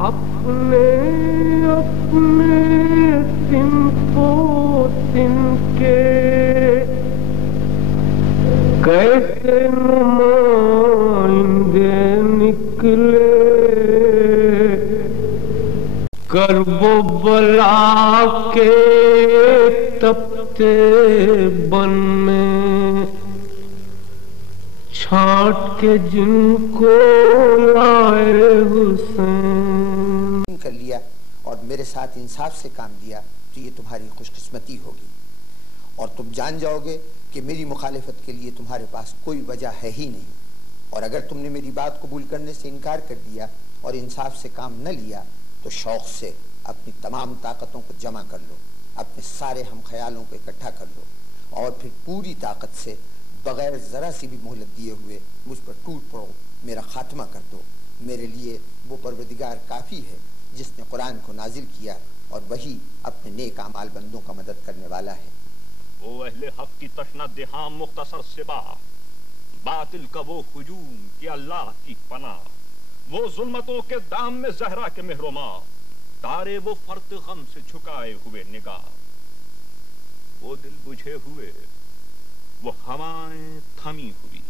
اپنے اپنے تنکو تن کے کیسے نمائندے نکلے کرب و بلا کے تپتے بن میں چھانٹ کے جن کو لائے حسین کر لیا اور میرے ساتھ انصاف سے کام دیا تو یہ تمہاری خوش قسمتی ہوگی، اور تم جان جاؤ گے کہ میری مخالفت کے لیے تمہارے پاس کوئی وجہ ہے ہی نہیں، اور اگر تم نے میری بات قبول کرنے سے انکار کر دیا اور انصاف سے کام نہ لیا تو شوق سے اپنی تمام طاقتوں کو جمع کر لو، اپنے سارے ہم خیالوں کو اکٹھا کر لو، اور پھر پوری طاقت سے بغیر ذرا سی بھی مہلت دیے ہوئے مجھ پر ٹوٹ پڑو، میرا خاتمہ کر دو۔ میرے لیے وہ پروردگار کافی ہے جس نے قرآن کو نازل کیا، اور وہی اپنے نیک اعمال بندوں کا مدد کرنے والا ہے۔ وہ اہل حق کی تشنہ دہاں مختصر سپاہ، باطل کا وہ ہجوم کہ اللہ کی پناہ، وہ ظلمتوں کے دام میں زہرا کے مہرما، تارے وہ فرق غم سے جھکائے ہوئے نگاہ، وہ دل بجھے ہوئے، وہ ہوائیں تھمی ہوئی،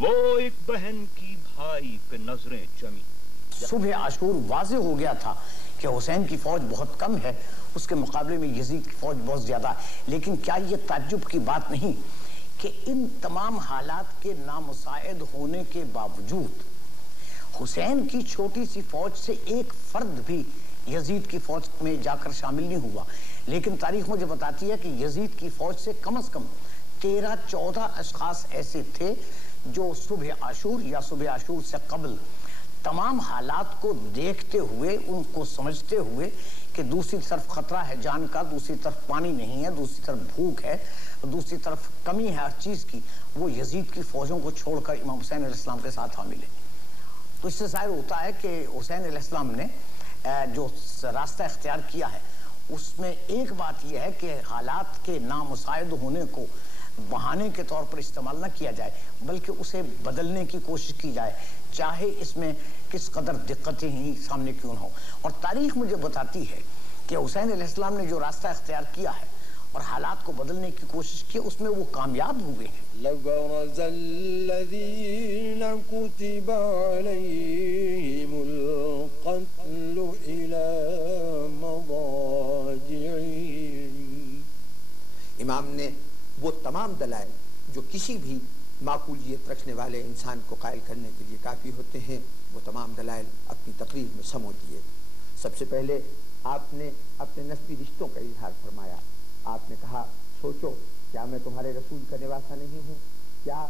وہ ایک بہن کی بھائی پہ نظریں جمی۔ صبح عاشور واضح ہو گیا تھا کہ حسین کی فوج بہت کم ہے، اس کے مقابلے میں یزید کی فوج بہت زیادہ ہے، لیکن کیا یہ تعجب کی بات نہیں کہ ان تمام حالات کے نامساعد ہونے کے باوجود حسین کی چھوٹی سی فوج سے ایک فرد بھی یزید کی فوج میں جا کر شامل نہیں ہوا، لیکن تاریخ مجھے بتاتی ہے کہ یزید کی فوج سے کم از کم 13-14 اشخاص ایسے تھے جو صبح عاشور یا صبح عاشور سے قبل تمام حالات کو دیکھتے ہوئے، ان کو سمجھتے ہوئے کہ دوسری طرف خطرہ ہے جان کا، دوسری طرف پانی نہیں ہے، دوسری طرف بھوک ہے، دوسری طرف کمی ہے ہر چیز کی، وہ یزید کی فوجوں کو چھوڑ کر امام حسین علیہ السلام کے ساتھ حامیل ہے۔ تو اس سے ظاہر ہوتا ہے کہ حسین علیہ السلام نے جو راستہ اختیار کیا ہے اس میں ایک بات یہ ہے کہ حالات کے نامساعد ہونے کو بہانے کے طور پر استعمال نہ کیا جائے، بلکہ اسے بدلنے کی کوشش کی جائے، چاہے اس میں کس قدر دقتیں ہی سامنے کیوں نہ ہو۔ اور تاریخ مجھے بتاتی ہے کہ حسین علیہ السلام نے جو راستہ اختیار کیا ہے اور حالات کو بدلنے کی کوشش کی، اس میں وہ کامیاب ہوئے ہیں۔ لَبَرَزَ الَّذِينَ كُتِبَ عَلَيْهِمُ الْقَتْلُ إِلَى مَضَاجِعِهِمْ۔ امام نے وہ تمام دلائل جو کسی بھی معقولیت رکھنے والے انسان کو قائل کرنے کے لیے کافی ہوتے ہیں، وہ تمام دلائل اپنی تقریر میں سمو دیے۔ سب سے پہلے آپ نے اپنے نسبی رشتوں کا اظہار فرمایا۔ آپ نے کہا، سوچو کیا میں تمہارے رسول کا نواسہ نہیں ہوں؟ کیا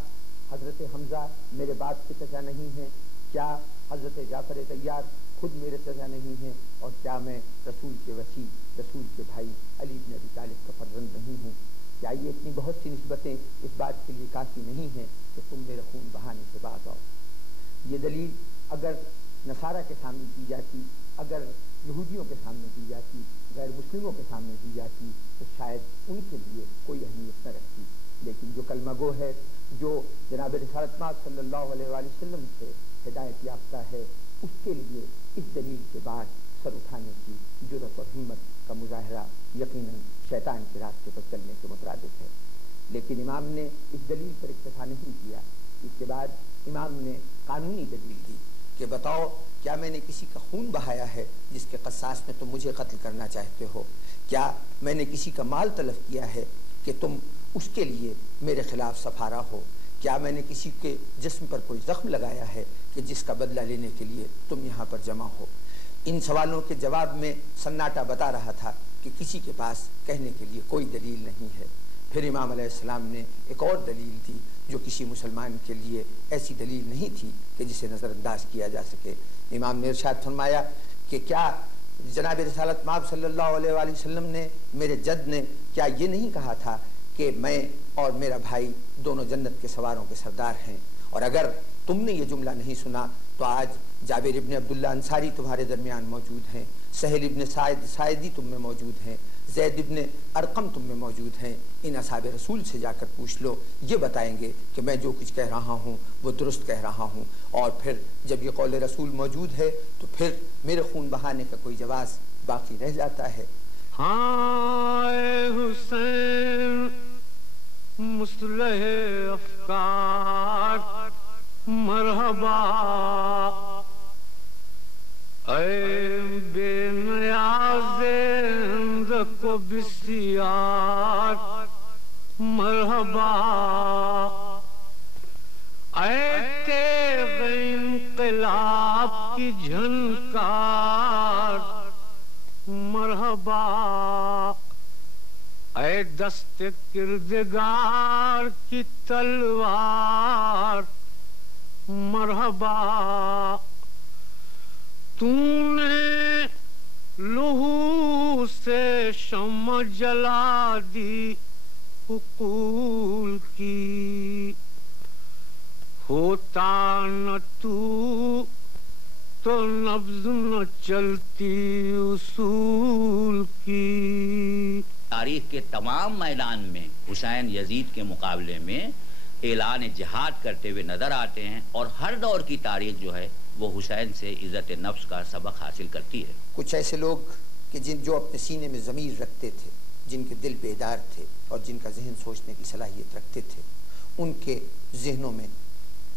حضرت حمزہ میرے باپ کے چچا نہیں ہیں؟ کیا حضرت جعفر طیار خود میرے چچا نہیں ہیں؟ اور کیا میں رسول کے وسیع، رسول کے بھائی علی بن ابی طالب کا فرزند نہیں ہوں؟ کیا یہ اتنی بہت سی نسبتیں اس بات کے لیے کافی نہیں ہیں کہ تم میرے خون بہانے سے باز آؤ؟ یہ دلیل اگر نصارہ کے سامنے کی جاتی، اگر یہودیوں کے سامنے کی جاتی، غیر مسلموں کے سامنے کی جاتی تو شاید ان کے لیے کوئی اہمیت نہ رکھتی، لیکن جو کلمہ گو ہے، جو جناب رسالت مآب صلی اللہ علیہ وآلہ وسلم سے ہدایت یافتہ ہے، اس کے لیے اس دلیل کے بعد سر اٹھانے کی جرأت اور ہمت کا مظاہرہ یقیناً شیطان کے راستے پر چلنے کے مترادف ہے۔ لیکن امام نے اس دلیل پر اکتفا نہیں کیا، اس کے بعد امام نے قانونی دلیل دی کہ بتاؤ کیا میں نے کسی کا خون بہایا ہے جس کے قصاص میں تم مجھے قتل کرنا چاہتے ہو؟ کیا میں نے کسی کا مال تلف کیا ہے کہ تم اس کے لیے میرے خلاف سفارہ ہو؟ کیا میں نے کسی کے جسم پر کوئی زخم لگایا ہے کہ جس کا بدلہ لینے کے لیے تم یہاں پر جمع ہو؟ ان سوالوں کے جواب میں سناٹا بتا رہا تھا کہ کسی کے پاس کہنے کے لیے کوئی دلیل نہیں ہے۔ پھر امام علیہ السلام نے ایک اور دلیل دی جو کسی مسلمان کے لیے ایسی دلیل نہیں تھی کہ جسے نظر انداز کیا جا سکے۔ امام نے ارشاد فرمایا کہ کیا جناب رسالت مآب صلی اللہ علیہ وآلہ وسلم نے، میرے جد نے، کیا یہ نہیں کہا تھا کہ میں اور میرا بھائی دونوں جنت کے سواروں کے سردار ہیں؟ اور اگر تم نے یہ جملہ نہیں سنا تو آج جابر ابن عبداللہ انصاری تمہارے درمیان موجود ہیں، سہل ابن سائدی تم میں موجود ہیں، زید ابن ارقم تم میں موجود ہیں۔ ان اصحاب رسول سے جا کر پوچھ لو، یہ بتائیں گے کہ میں جو کچھ کہہ رہا ہوں وہ درست کہہ رہا ہوں۔ اور پھر جب یہ قول رسول موجود ہے تو پھر میرے خون بہانے کا کوئی جواز باقی رہ جاتا ہے۔ ہاں اے حسین مصلح افکار مرحبا، اے بے نیاز رق و بسیار مرحبا، اے تیغ انقلاب کی جھنکار مرحبا، اے دست کردگار کی تلوار مرحبا، تو نے لہو سے شمع جلا دی عقول کی، ہوتا نہ تو نبض نہ چلتی اصول کی۔ تاریخ کے تمام میدان میں حسین یزید کے مقابلے میں اعلان جہاد کرتے ہوئے نظر آتے ہیں، اور ہر دور کی تاریخ جو ہے وہ حسین سے عزت نفس کا سبق حاصل کرتی ہے۔ کچھ ایسے لوگ کہ جو اپنے سینے میں ضمیر رکھتے تھے، جن کے دل بیدار تھے اور جن کا ذہن سوچنے کی صلاحیت رکھتے تھے، ان کے ذہنوں میں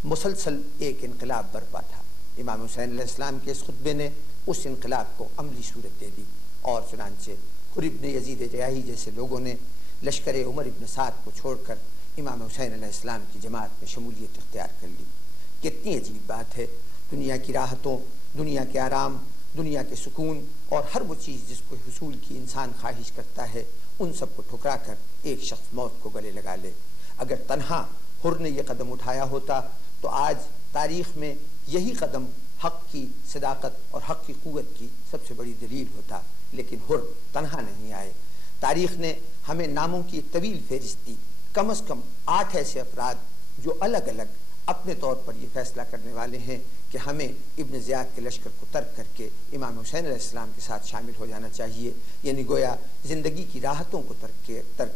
مسلسل ایک انقلاب برپا تھا۔ امام حسین علیہ السلام کے اس خطبے نے اس انقلاب کو عملی صورت دے دی، اور چنانچہ حر ابن یزید ریاحی جیسے لوگوں نے لشکر عمر ابن سعد کو چھوڑ کر امام حسین علیہ السلام کی جماعت میں شمولیت اختیار کر لی۔ کتنی عجیب بات ہے، دنیا کی راحتوں، دنیا کے آرام، دنیا کے سکون اور ہر وہ چیز جس کو حصول کی انسان خواہش کرتا ہے، ان سب کو ٹھکرا کر ایک شخص موت کو گلے لگا لے۔ اگر تنہا حر نے یہ قدم اٹھایا ہوتا تو آج تاریخ میں یہی قدم حق کی صداقت اور حق کی قوت کی سب سے بڑی دلیل ہوتا، لیکن حر تنہا نہیں آئے۔ تاریخ نے ہمیں ناموں کی ایک طویل فہرست دی، کم از کم 8 ایسے افراد جو الگ الگ اپنے طور پر یہ فیصلہ کرنے والے ہیں کہ ہمیں ابن زیاد کے لشکر کو ترک کر کے امام حسین علیہ السلام کے ساتھ شامل ہو جانا چاہیے، یعنی گویا زندگی کی راحتوں کو ترک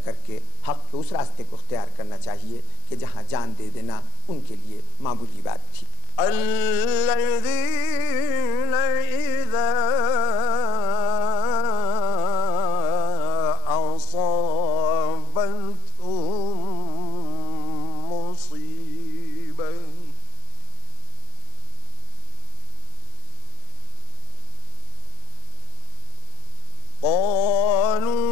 کر کے حق کے اس راستے کو اختیار کرنا چاہیے کہ جہاں جان دے دینا ان کے لیے معمولی بات تھی۔ الذين إذا أصابتهم مصيبة قالوا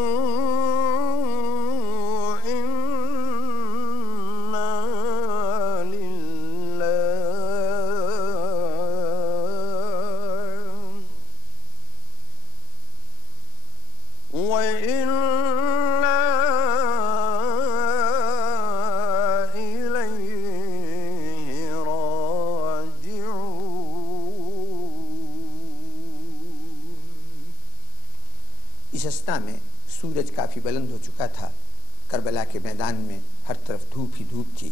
اس اثنا میں سورج کافی بلند ہو چکا تھا، کربلا کے میدان میں ہر طرف دھوپ ہی دھوپ تھی۔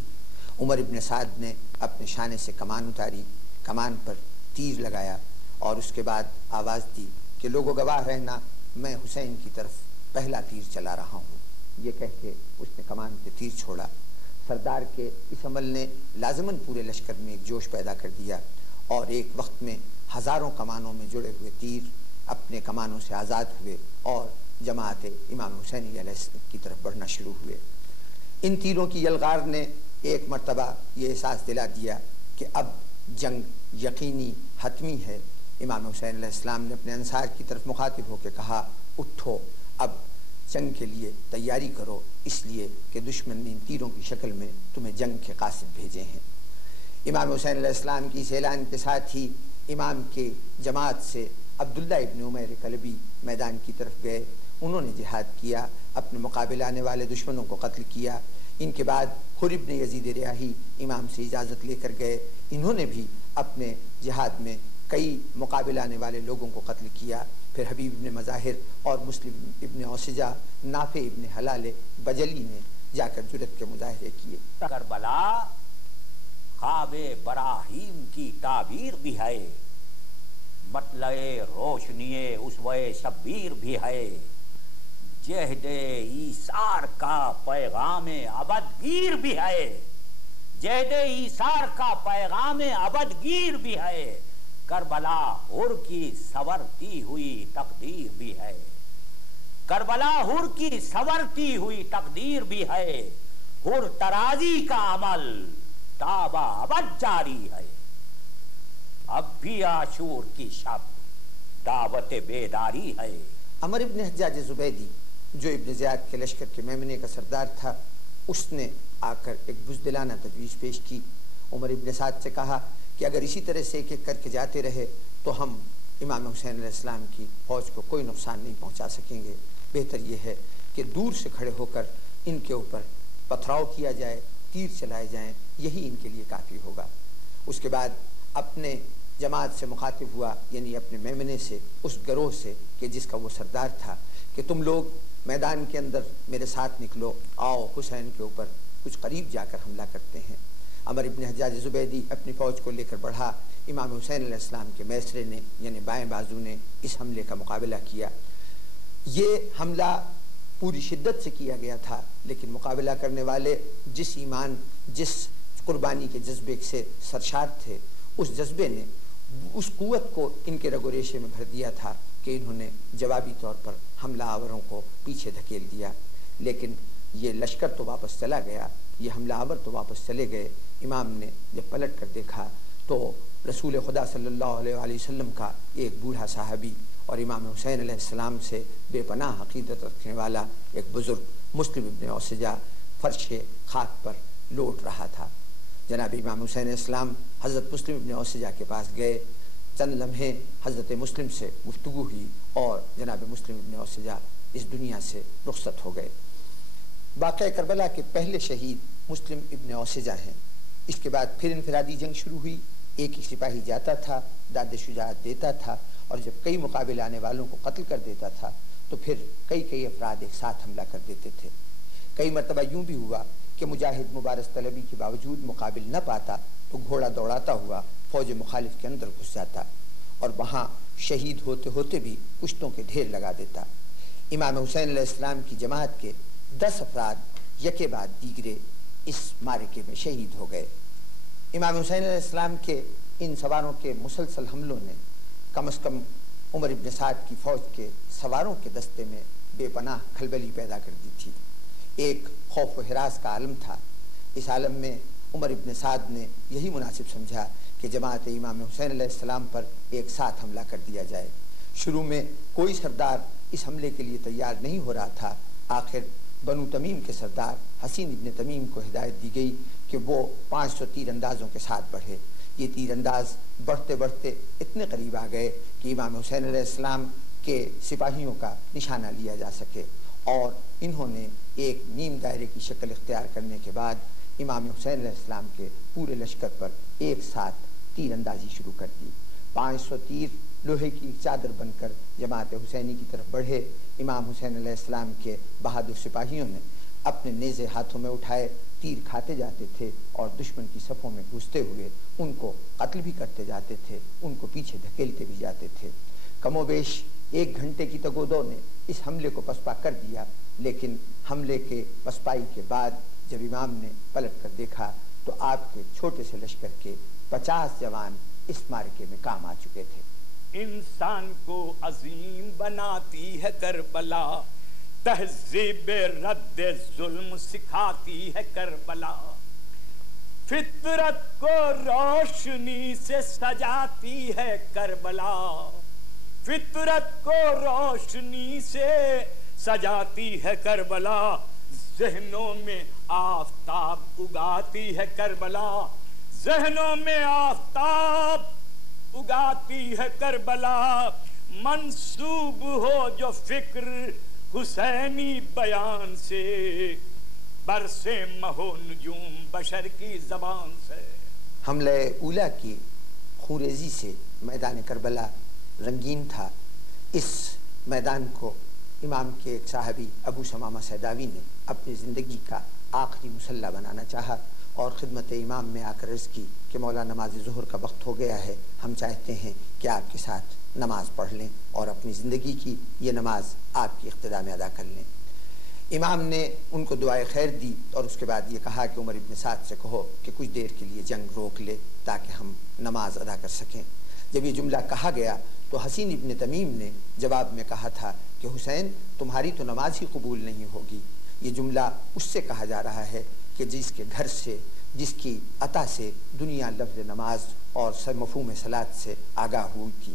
عمر ابن سعد نے اپنے شانے سے کمان اتاری، کمان پر تیر لگایا اور اس کے بعد آواز دی کہ لوگوں گواہ رہنا، میں حسین کی طرف پہلا تیر چلا رہا ہوں۔ یہ کہہ کے اس نے کمان پہ تیر چھوڑا۔ سردار کے اس عمل نے لازماً پورے لشکر میں ایک جوش پیدا کر دیا، اور ایک وقت میں ہزاروں کمانوں میں جڑے ہوئے تیر اپنے کمانوں سے آزاد ہوئے اور جماعت امام حسین علیہ السلام کی طرف بڑھنا شروع ہوئے۔ ان تیروں کی یلغار نے ایک مرتبہ یہ احساس دلا دیا کہ اب جنگ یقینی حتمی ہے۔ امام حسین علیہ السلام نے اپنے انصار کی طرف مخاطب ہو کے کہا، اٹھو، اب جنگ کے لیے تیاری کرو، اس لیے کہ دشمن نے ان تیروں کی شکل میں تمہیں جنگ کے قاصد بھیجے ہیں۔ امام حسین علیہ السلام کی اس اعلان کے ساتھ ہی امام کے جماعت سے عبداللہ ابن عمیر کلبی میدان کی طرف گئے، انہوں نے جہاد کیا، اپنے مقابل آنے والے دشمنوں کو قتل کیا۔ ان کے بعد حر ابن یزید ریاحی امام سے اجازت لے کر گئے، انہوں نے بھی اپنے جہاد میں کئی مقابل آنے والے لوگوں کو قتل کیا۔ پھر حبیب ابن مظاہر اور مسلم ابن اوسجہ، نافع ابن حلال بجلی نے جا کر جرأت کے مظاہرے کیے۔ کربلا خواب براہیم کی تعبیر بھی ہے، مطلع روشنی اسوہ شبیر بھی ہے، جہد ایثار کا پیغام ابدگیر بھی ہے، جہد ایثار کا پیغام ابدگیر بھی ہے، کربلا حر کی سنورتی ہوئی تقدیر بھی ہے، کربلا حر کی سنورتی ہوئی تقدیر بھی ہے، حر ترازی کا عمل تابا ابد جاری ہے، اب بھی عاشور کی شب دعوت بیداری ہے۔ عمر ابن حجاج زبیدی جو ابن زیاد کے لشکر کے میمنے کا سردار تھا، اس نے آ کر ایک بزدلانہ تجویز پیش کی۔ عمر ابن سعد سے کہا کہ اگر اسی طرح سے ایک ایک کر کے جاتے رہے تو ہم امام حسین علیہ السلام کی فوج کو کوئی نقصان نہیں پہنچا سکیں گے، بہتر یہ ہے کہ دور سے کھڑے ہو کر ان کے اوپر پتھراؤ کیا جائے، تیر چلائے جائیں، یہی ان کے لیے کافی ہوگا۔ اس کے بعد اپنے جماعت سے مخاطب ہوا، یعنی اپنے میمنے سے، اس گروہ سے کہ جس کا وہ سردار تھا، کہ تم لوگ میدان کے اندر میرے ساتھ نکلو، آؤ حسین کے اوپر کچھ قریب جا کر حملہ کرتے ہیں۔ عمر ابن حجاج زبیدی اپنی فوج کو لے کر بڑھا۔ امام حسین علیہ السلام کے میسرے نے یعنی بائیں بازو نے اس حملے کا مقابلہ کیا۔ یہ حملہ پوری شدت سے کیا گیا تھا، لیکن مقابلہ کرنے والے جس ایمان، جس قربانی کے جذبے سے سرشار تھے، اس جذبے نے اس قوت کو ان کے رگ و ریشے میں بھر دیا تھا کہ انہوں نے جوابی طور پر حملہ آوروں کو پیچھے دھکیل دیا۔ لیکن یہ لشکر تو واپس چلا گیا، یہ حملہ آور تو واپس چلے گئے۔ امام نے جب پلٹ کر دیکھا تو رسول خدا صلی اللہ علیہ وآلہ وسلم کا ایک بوڑھا صحابی اور امام حسین علیہ السلام سے بے پناہ عقیدت رکھنے والا ایک بزرگ مسلم ابن اوسجہ فرش خاک پر لوٹ رہا تھا۔ جناب امام حسین علیہ السلام حضرت مسلم ابن اوسجہ کے پاس گئے، چند لمحے حضرت مسلم سے گفتگو ہوئی اور جناب مسلم ابن اوسجہ اس دنیا سے رخصت ہو گئے۔ واقعہ کربلا کے پہلے شہید مسلم ابن اوسجہ ہیں۔ اس کے بعد پھر انفرادی جنگ شروع ہوئی، ایک ہی سپاہی جاتا تھا، داد شجاعت دیتا تھا، اور جب کئی مقابلے آنے والوں کو قتل کر دیتا تھا تو پھر کئی افراد ایک ساتھ حملہ کر دیتے تھے۔ کئی مرتبہ یوں بھی ہوا کہ مجاہد مبارز طلبی کے باوجود مقابل نہ پاتا تو گھوڑا دوڑاتا ہوا فوج مخالف کے اندر گھس جاتا اور وہاں شہید ہوتے ہوتے بھی کشتوں کے ڈھیر لگا دیتا۔ امام حسین علیہ السلام کی جماعت کے 10 افراد یکے بعد دیگرے اس معرکے میں شہید ہو گئے۔ امام حسین علیہ السلام کے ان سواروں کے مسلسل حملوں نے کم از کم عمر ابن سعد کی فوج کے سواروں کے دستے میں بے پناہ کھلبلی پیدا کر دی تھی۔ ایک خوف و ہراس کا عالم تھا۔ اس عالم میں عمر ابن سعد نے یہی مناسب سمجھا کہ جماعت امام حسین علیہ السلام پر ایک ساتھ حملہ کر دیا جائے۔ شروع میں کوئی سردار اس حملے کے لیے تیار نہیں ہو رہا تھا۔ آخر بنو تمیم کے سردار حسین ابن تمیم کو ہدایت دی گئی کہ وہ 500 تیر اندازوں کے ساتھ بڑھے۔ یہ تیر انداز بڑھتے بڑھتے اتنے قریب آ گئے کہ امام حسین علیہ السلام کے سپاہیوں کا نشانہ لیا جا سکے، اور انہوں نے ایک نیم دائرے کی شکل اختیار کرنے کے بعد امام حسین علیہ السلام کے پورے لشکر پر ایک ساتھ تیر اندازی شروع کر دی۔ 500 تیر لوہے کی چادر بن کر جماعت حسینی کی طرف بڑھے۔ امام حسین علیہ السلام کے بہادر سپاہیوں نے اپنے نیزے ہاتھوں میں اٹھائے، تیر کھاتے جاتے تھے اور دشمن کی صفوں میں گھستے ہوئے ان کو قتل بھی کرتے جاتے تھے، ان کو پیچھے دھکیلتے بھی جاتے تھے۔ کم و بیش 1 گھنٹے کی تگودو نے اس حملے کو پسپا کر دیا، لیکن حملے کے پسپائی کے بعد جب امام نے پلٹ کر دیکھا تو آپ کے چھوٹے سے لشکر کے 50 جوان اس معرکے میں کام آ چکے تھے۔ انسان کو عظیم بناتی ہے کربلا، تہذیب رد ظلم سکھاتی ہے کربلا، فطرت کو روشنی سے سجاتی ہے کربلا، فطرت کو روشنی سے سجاتی ہے کربلا، ذہنوں میں آفتاب اگاتی ہے کربلا، ذہنوں میں آفتاب اگاتی ہے کربلا، منسوب ہو جو فکر حسینی بیان سے، برسے مہو نجوم بشر کی زبان سے۔ حملہ اولا کی خوریزی سے میدان کربلا رنگین تھا۔ اس میدان کو امام کے ایک صحابی ابو ثمامہ سیداوی نے اپنی زندگی کا آخری مسلح بنانا چاہا اور خدمت امام میں آ کر عرض کی کہ مولا نماز ظہر کا وقت ہو گیا ہے، ہم چاہتے ہیں کہ آپ کے ساتھ نماز پڑھ لیں اور اپنی زندگی کی یہ نماز آپ کی اقتدا میں ادا کر لیں۔ امام نے ان کو دعائے خیر دی اور اس کے بعد یہ کہا کہ عمر ابن سعد سے کہو کہ کچھ دیر کے لیے جنگ روک لے تاکہ ہم نماز ادا کر سکیں۔ جب یہ جملہ کہا گیا تو حسین ابن تمیم نے جواب میں کہا تھا کہ حسین تمہاری تو نماز ہی قبول نہیں ہوگی۔ یہ جملہ اس سے کہا جا رہا ہے کہ جس کے گھر سے، جس کی عطا سے دنیا لفظ نماز اور مفہوم صلاۃ سے آگاہ ہوئی تھی۔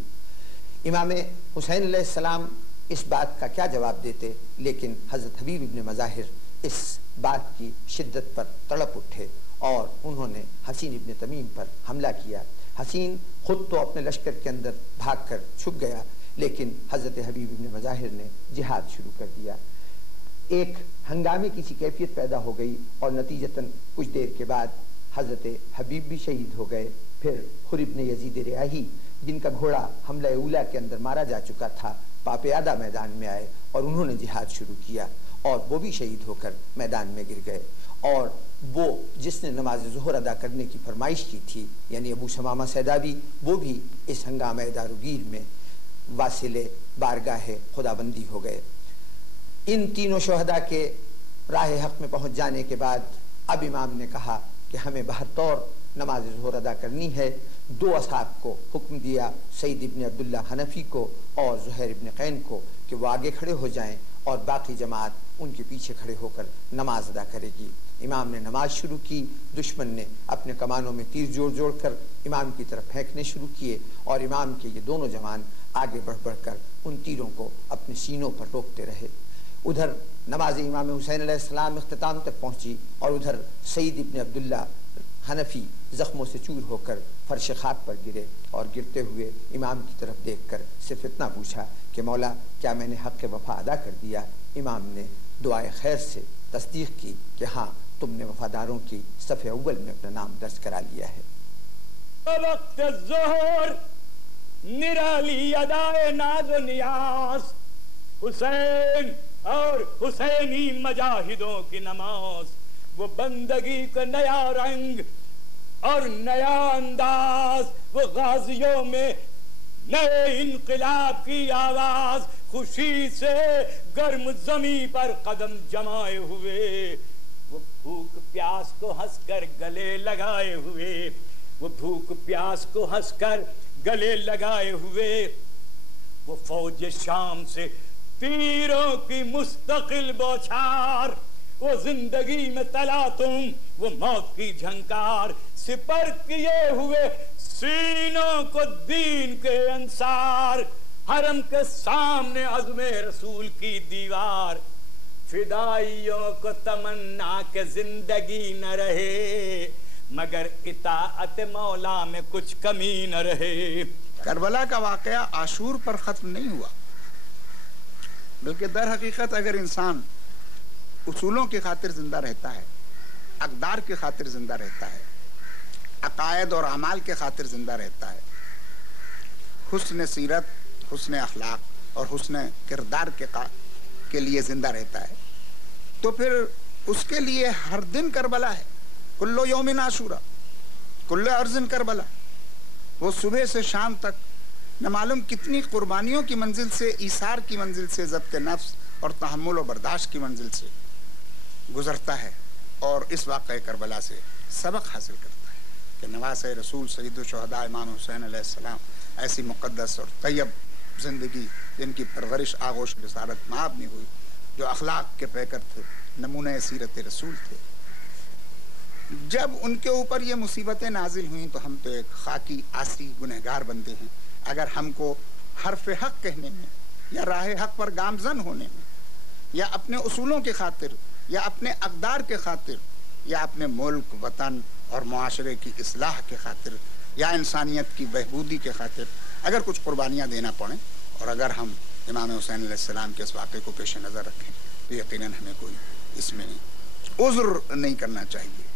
امام حسین علیہ السلام اس بات کا کیا جواب دیتے، لیکن حضرت حبیب ابن مظاہر اس بات کی شدت پر تڑپ اٹھے اور انہوں نے حسین ابن تمیم پر حملہ کیا۔ حسین خود تو اپنے لشکر کے اندر بھاگ کر چھپ گیا، لیکن حضرت حبیب ابن مظاہر نے جہاد شروع کر دیا۔ ایک ہنگامے کی سی کیفیت پیدا ہو گئی اور نتیجتاً کچھ دیر کے بعد حضرت حبیب بھی شہید ہو گئے۔ پھر خر ابن یزید ریاحی، جن کا گھوڑا حملہ اولا کے اندر مارا جا چکا تھا، پاپیادہ میدان میں آئے اور انہوں نے جہاد شروع کیا اور وہ بھی شہید ہو کر میدان میں گر گئے۔ اور وہ جس نے نماز ظہر ادا کرنے کی فرمائش کی تھی، یعنی ابو شمامہ سیداوی، وہ بھی اس ہنگامہ داروگیر میں واصل بارگاہ خدا بندی ہو گئے۔ ان تینوں شہداء کے راہ حق میں پہنچ جانے کے بعد اب امام نے کہا کہ ہمیں بہرطور نماز ظہر ادا کرنی ہے۔ دو اصحاب کو حکم دیا، سعید ابن عبداللہ حنفی کو اور زہیر ابن قین کو، کہ وہ آگے کھڑے ہو جائیں اور باقی جماعت ان کے پیچھے کھڑے ہو کر نماز ادا کرے گی۔ امام نے نماز شروع کی، دشمن نے اپنے کمانوں میں تیر جوڑ جوڑ کر امام کی طرف پھینکنے شروع کیے اور امام کے یہ دونوں جوان آگے بڑھ بڑھ کر ان تیروں کو اپنے سینوں پر روکتے رہے۔ ادھر نماز امام حسین علیہ السلام اختتام تک پہنچی اور ادھر سعید ابن عبداللہ حنفی زخموں سے چور ہو کر فرش خاک پر گرے اور گرتے ہوئے امام کی طرف دیکھ کر صرف اتنا پوچھا کہ مولا کیا میں نے حق وفا ادا کر دیا؟ امام نے دعائے خیر سے تصدیق کی کہ ہاں تم نے وفاداروں کی صف اول میں اپنا نام درج کرا لیا ہے۔ وقت ظہر نرالی ادائے ناز و نیاز، حسین اور حسینی مجاہدوں کی نماز، وہ بندگی کا نیا رنگ اور نیا انداز، وہ غازیوں میں نئے انقلاب کی آواز، خوشی سے گرم زمین پر قدم جمائے ہوئے، وہ بھوک پیاس کو ہنس کر گلے لگائے ہوئے، وہ بھوک پیاس کو ہنس کر گلے لگائے ہوئے، وہ فوج شام سے تیروں کی مستقل بوچھار، وہ زندگی میں تلاتم، وہ موت کی جھنکار، سپر کیے ہوئے سینوں کو دین کے انصار، حرم کے سامنے عزم رسول کی دیوار، فدائیوں کو تمنا کہ زندگی نہ رہے مگر اطاعت مولا میں کچھ کمی نہ رہے۔ کربلا کا واقعہ عاشور پر ختم نہیں ہوا، بلکہ در حقیقت اگر انسان اصولوں کی خاطر زندہ رہتا ہے، اقدار کی خاطر زندہ رہتا ہے، عقائد اور اعمال کے خاطر زندہ رہتا ہے، حسن سیرت، حسن اخلاق اور حسن کردار کے لیے زندہ رہتا ہے، تو پھر اس کے لیے ہر دن کربلا ہے۔ کل یوم عاشورہ، کل ارض کربلا۔ وہ صبح سے شام تک نہ معلوم کتنی قربانیوں کی منزل سے، ایثار کی منزل سے، ضبط نفس اور تحمل و برداشت کی منزل سے گزرتا ہے، اور اس واقعہ کربلا سے سبق حاصل کرتا ہے کہ نواسۂ رسول سید الشہداء امام حسین علیہ السلام ایسی مقدس اور طیب زندگی جن کی پرورش آغوش بصارت مآب میں ہوئی، جو اخلاق کے پیکر تھے، نمونہ سیرت رسول تھے، جب ان کے اوپر یہ مصیبتیں نازل ہوئیں تو ہم تو ایک خاکی آسی گنہگار بنتے ہیں۔ اگر ہم کو حرف حق کہنے میں یا راہ حق پر گامزن ہونے میں یا اپنے اصولوں کی خاطر یا اپنے اقدار کے خاطر یا اپنے ملک، وطن اور معاشرے کی اصلاح کے خاطر یا انسانیت کی بہبودی کے خاطر اگر کچھ قربانیاں دینا پڑیں، اور اگر ہم امام حسین علیہ السلام کے اس واقعے کو پیش نظر رکھیں تو یقیناً ہمیں کوئی اس میں عذر نہیں کرنا چاہیے۔